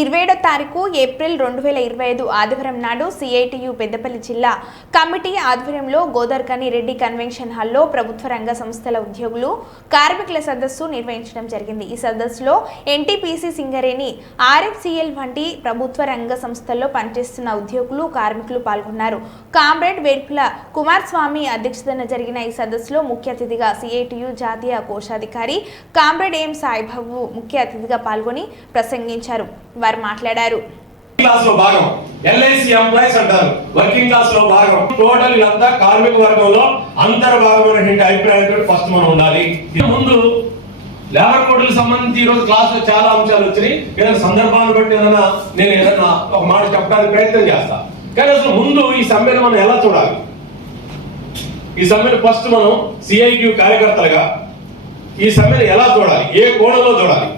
ఇరవై ఏడో తారీఖు ఏప్రిల్ రెండు వేల ఇరవై ఐదు ఆదివారం నాడు సిఐటియు పెద్దపల్లి జిల్లా కమిటీ ఆధ్వర్యంలో గోదర్కని రెడ్డి కన్వెన్షన్ హాల్లో ప్రభుత్వ రంగ సంస్థల ఉద్యోగులు కార్మికుల సదస్సు నిర్వహించడం జరిగింది. ఈ సదస్సులో ఎన్టీపీసీ సింగరేణి ఆర్ఎఫ్సిఎల్ వంటి ప్రభుత్వ రంగ సంస్థల్లో పనిచేస్తున్న ఉద్యోగులు కార్మికులు పాల్గొన్నారు. కామ్రేడ్ వేడ్పుల కుమారస్వామి అధ్యక్షతన జరిగిన ఈ సదస్సులో ముఖ్య అతిథిగా సిఐటియు జాతీయ కోశాధికారి కామ్రేడ్ ఎం సాయిబాబు ముఖ్య అతిథిగా పాల్గొని ప్రసంగించారు. వారు మాట్లాడారు. క్లాస్లో భాగం. ఎల్ఐసి ఎంప్లాయీస్ అంటారు. వర్కింగ్ క్లాస్లో భాగం. టోటల్ ఇదంతా కార్మిక వర్గంలో అంతర్భాగమైనటువంటి అభిప్రాయంతో ఫస్ట్ మనం ఉండాలి. ముందు లేబర్ కోడ్లకు సంబంధించి ఈ రోజు క్లాస్లో చాలా అంశాలు వచ్చినాయి. ఏదైనా సందర్భాన్ని బట్టి ఏదైనా నేను ఏదైనా ఒక మాట చెప్పడానికి ప్రయత్నం చేస్తా. కానీ అసలు ముందు ఈ సమ్మెను మనం ఎలా చూడాలి? ఈ సమ్మెను ఫస్ట్ మనం సిఐక్యూ కార్యకర్తలుగా ఈ సమ్మెను ఎలా చూడాలి? ఏ కోణంలో చూడాలి?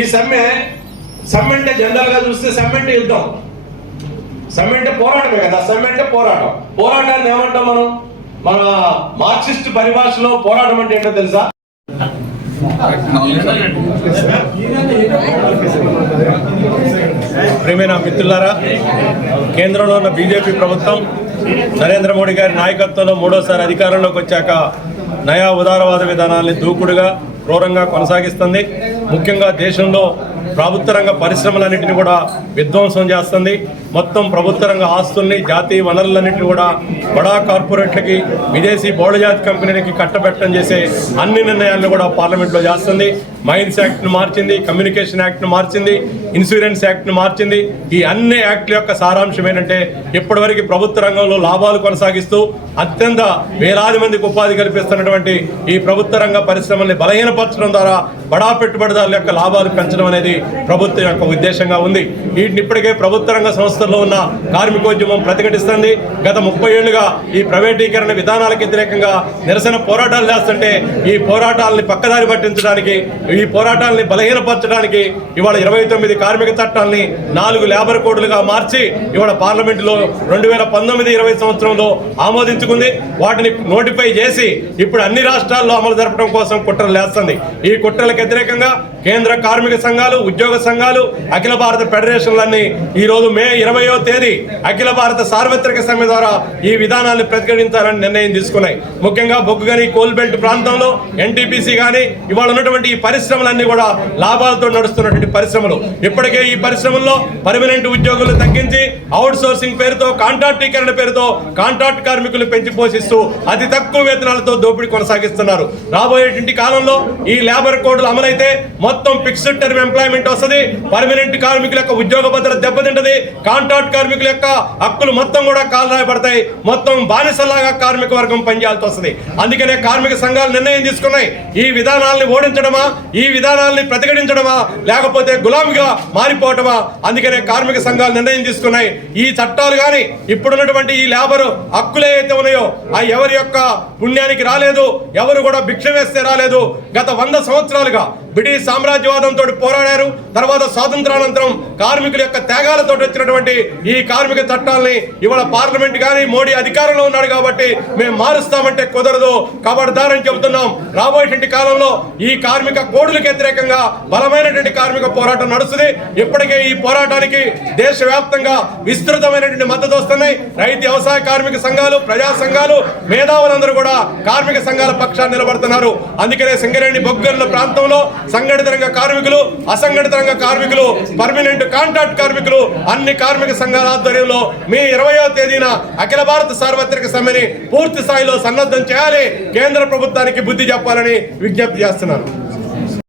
ఈ సమ్మె సమ్మె అంటే జనరల్గా చూస్తే సమ్మె యుద్ధం. సమ్మె పోరాటమే కదా సమ్మెంట్ పోరాటం. పోరాటాన్ని ఏమంటాం మనం? మన మార్క్సిస్ట్ పరిభాషలో పోరాటం అంటే ఏంటో తెలుసా? ప్రేమైన మిత్రులారా కేంద్రంలో ఉన్న బీజేపీ ప్రభుత్వం నరేంద్ర మోడీ గారి నాయకత్వంలో మూడోసారి అధికారంలోకి వచ్చాక నయా ఉదారవాద విధానాన్ని దూకుడుగా క్రూరంగా కొనసాగిస్తుంది. ముఖ్యంగా దేశంలో ప్రభుత్వ రంగ పరిశ్రమలన్నింటినీ కూడా విధ్వంసం చేస్తుంది. మొత్తం ప్రభుత్వ రంగ ఆస్తుల్ని జాతీయ వనరులన్నింటినీ కూడా బడా కార్పొరేట్లకి విదేశీ బౌళజాతి కంపెనీలకి కట్టబెట్టడం చేసే అన్ని నిర్ణయాలను కూడా పార్లమెంట్లో చేస్తుంది. మైన్స్ యాక్ట్ను మార్చింది కమ్యూనికేషన్ యాక్ట్ను మార్చింది ఇన్సూరెన్స్ యాక్ట్ను మార్చింది. ఈ అన్ని యాక్ట్ల యొక్క సారాంశం ఏంటంటే ఇప్పటివరకు ప్రభుత్వ రంగంలో లాభాలు కొనసాగిస్తూ అత్యంత వేలాది మందికి ఉపాధి కల్పిస్తున్నటువంటి ఈ ప్రభుత్వ రంగ పరిశ్రమల్ని బలహీనపరచడం ద్వారా బడా పెట్టుబడిదారుల యొక్క లాభాలు పెంచడం అనేది ప్రభుత్వం యొక్క ఉద్దేశంగా ఉంది. వీటిని ఇప్పటికే ప్రభుత్వ రంగ సంస్థల్లో ఉన్న కార్మికోద్యమం ప్రతిఘటిస్తుంది. గత ముప్పై ఏళ్ళుగా ఈ ప్రైవేటీకరణ విధానాలకు వ్యతిరేకంగా నిరసన పోరాటాలు చేస్తుంటే ఈ పోరాటాలని పక్కదారి పట్టించడానికి ఈ పోరాటాలని బలహీనపరచడానికి ఇవాళ ఇరవై తొమ్మిది కార్మిక చట్టాలని నాలుగు లేబర్ కోడ్లుగా మార్చి ఇవాళ పార్లమెంటులో రెండు వేల పంతొమ్మిది ఇరవై సంవత్సరంలో ఆమోదించుకుంది. వాటిని నోటిఫై చేసి ఇప్పుడు అన్ని రాష్ట్రాల్లో అమలు జరపడం కోసం కుట్రలు లేస్తుంది ఈ కుట్రలకు వ్యతిరేకంగా కేంద్ర కార్మిక సంఘాలు ఉద్యోగ సంఘాలు అఖిల భారత ఫెడరేషన్లన్నీ ఈరోజు మే ఇరవయో తేదీ అఖిల భారత సార్వత్రిక సమ్మె ద్వారా ఈ విధానాన్ని ప్రతిఘటించాలని నిర్ణయం తీసుకున్నాయి. ముఖ్యంగా బొగ్గుగని కోల్ బెల్ట్ ప్రాంతంలో ఎన్టీపీసీ కానీ ఇవాళ ఉన్నటువంటి ఈ పరిశ్రమలన్నీ కూడా లాభాలతో నడుస్తున్నటువంటి పరిశ్రమలు. ఇప్పటికే ఈ పరిశ్రమల్లో పర్మనెంట్ ఉద్యోగులు తగ్గించి అవుట్ సోర్సింగ్ పేరుతో కాంట్రాక్టీకరణ పేరుతో కాంట్రాక్ట్ కార్మికులు పెంచి పోషిస్తూ అతి తక్కువ వేతనాలతో దోపిడీ కొనసాగిస్తున్నారు. రాబోయేటువంటి కాలంలో ఈ లేబర్ కోడ్లు అమలైతే మొత్తం ఫిక్స్డ్ టర్మ్ ఎంప్లాయ్మెంట్ వస్తుంది. పర్మనెంట్ కార్మికుల యొక్క ఉద్యోగ భద్రత దెబ్బతింటది. కాంట్రాక్ట్ కార్మికుల యొక్క హక్కులు మొత్తం కూడా కాలరాయబడతాయి మొత్తం బానిసలాగా కార్మిక వర్గం పనిచేయాల్సి వస్తుంది. అందుకనే కార్మిక సంఘాలు నిర్ణయం తీసుకున్నాయి. ఈ విధానాల్ని ఓడించడమా? ఈ విధానాల్ని ప్రతిఘటించడమా? లేకపోతే గులామిగా మారిపోవటమా? అందుకనే కార్మిక సంఘాలు నిర్ణయం తీసుకున్నాయి. ఈ చట్టాలు కానీ ఇప్పుడున్నటువంటి ఈ లేబర్ హక్కులు ఏవైతే ఉన్నాయో ఆ ఎవరి యొక్క పుణ్యానికి రాలేదు ఎవరు కూడా భిక్ష వేస్తే రాలేదు. గత వంద సంవత్సరాలుగా బ్రిటిష్ సామ్రాజ్యవాదంతో పోరాడారు. తర్వాత స్వాతంత్రానంతరం కార్మికుల యొక్క త్యాగాలతో వచ్చినటువంటి ఈ కార్మిక చట్టాలని ఇవాళ పార్లమెంట్ కానీ మోడీ అధికారంలో ఉన్నాడు కాబట్టి మేము మారుస్తామంటే కుదరదు. కబడదారని చెబుతున్నాం. రాబోయేటువంటి కాలంలో ఈ కార్మిక కోడులకు వ్యతిరేకంగా బలమైనటువంటి కార్మిక పోరాటం నడుస్తుంది. ఇప్పటికే ఈ పోరాటానికి దేశవ్యాప్తంగా విస్తృతమైనటువంటి మద్దతు వస్తున్నాయి. రైతు వ్యవసాయ కార్మిక సంఘాలు ప్రజా సంఘాలు మేధావులందరూ కూడా కార్మిక సంఘాల పక్షాన్ని నిలబడుతున్నారు. అందుకనే సింగరేణి బొగ్గర్ల ప్రాంతంలో సంఘటిత రంగ కార్మికులు అసంఘటిత రంగ కార్మికులు పర్మనెంట్ కాంట్రాక్ట్ కార్మికులు అన్ని కార్మిక సంఘాల ఆధ్వర్యంలో మే ఇరవయో తేదీన అఖిల భారత సార్వత్రిక సమ్మెని పూర్తి స్థాయిలో సన్నద్ధం చేయాలి. కేంద్ర ప్రభుత్వానికి బుద్ధి చెప్పాలని విజ్ఞప్తి చేస్తున్నాను.